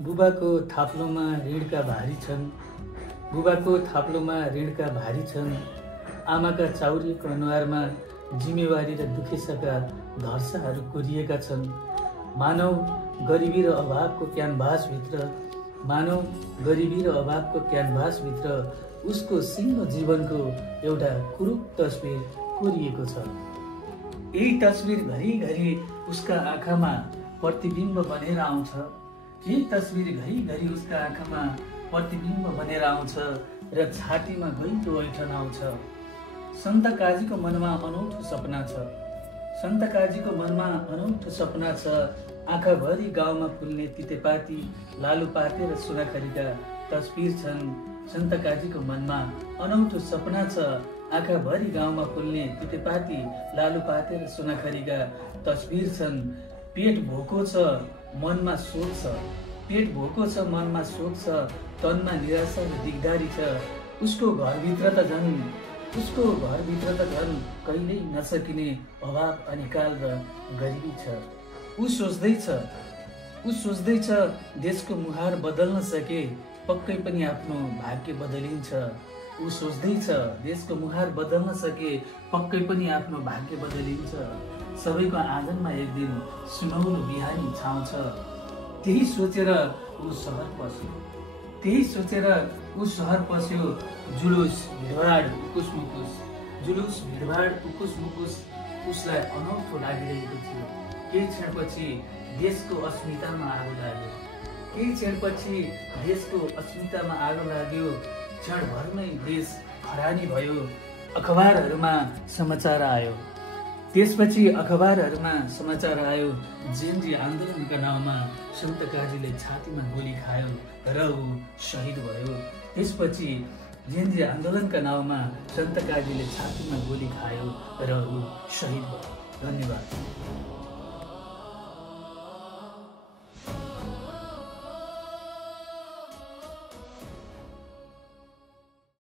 बुबाको थाप्लोमा ऋणका भारी छन्, बुबाको थाप्लोमा ऋणका भारी छन्। आमाका चाउरिएको अनुहारमा जिम्मेवारी र दुखेसका धर्साहरू कोरिएका छन्। मानव गरिबी र अभावको क्यानभासभित्र, मानव गरिबी र अभावको क्यानभासभित्र उसको सिङ्गो जीवनको एउटा कुरूप तस्बिर कोरिएको छ। यही तस्बिर घरिघरि उसका आँखामा प्रतिबिम्ब बनेर आउँछ। यही तस्बिर घरिघरि उसका आँखामा प्रतिबिम्ब बनेर आउँछ र छातीमा गहिरो ऐठन आउँछ। सन्त काजीको मनमा अनौठो सपना छ, सन्त काजीको मनमा अनौठो सपना छ। आँखाभरि गाउँमा फुल्ने तितेपाती, लालुपाते र सुनाखरीका तस्बिर छन्। सन्त काजीको मनमा अनौठो सपना छ। आँखाभरि गाउँमा फुल्ने तितेपाती, लालुपाते र सुनाखरीका तस्बिर छन्। पेट भोको छ, मनमा शोक छ, पेट भोको छ, मनमा शोक छ, तनमा निराशा र दिगदारी छ। उसको घरभित्र त झन् कहिल्यै नसकिने अभाव, अनिकाल र गरिबी छ। ऊ सोच्दैछ देशको मुहार बदल्न सके पक्कै पनि आफ्नो भाग्य बदलिन्छ। ऊ सोच्दैछ देशको मुहार बदल्न सके पक्कै पनि आफ्नो भाग्य बदलिन्छ। सबैको आँगनमा एक दिन सुनौलो बिहानी छाउँछ। त्यही सोचेर ऊ सहर पस्यो। जुलुस भिडभाड उकुस मुकुस उसलाई अनौठो लागिरहेको थियो। केही क्षणपछि देशको अस्मितामा आगो लाग्यो। क्षणभरमै देश खरानी भयो। अखबारहरूमा समाचार आयो। त्यसपछि अखबारहरूमा समाचार आयो, जेएनजी आन्दोलनका नाउँमा सन्त काजीले छातीमा गोली खायो र ऊ शहीद भयो। त्यसपछि जेएनजी आन्दोलनका नाउँमा सन्त काजीले छातीमा गोली खायो र ऊ शहीद भयो। धन्यवाद।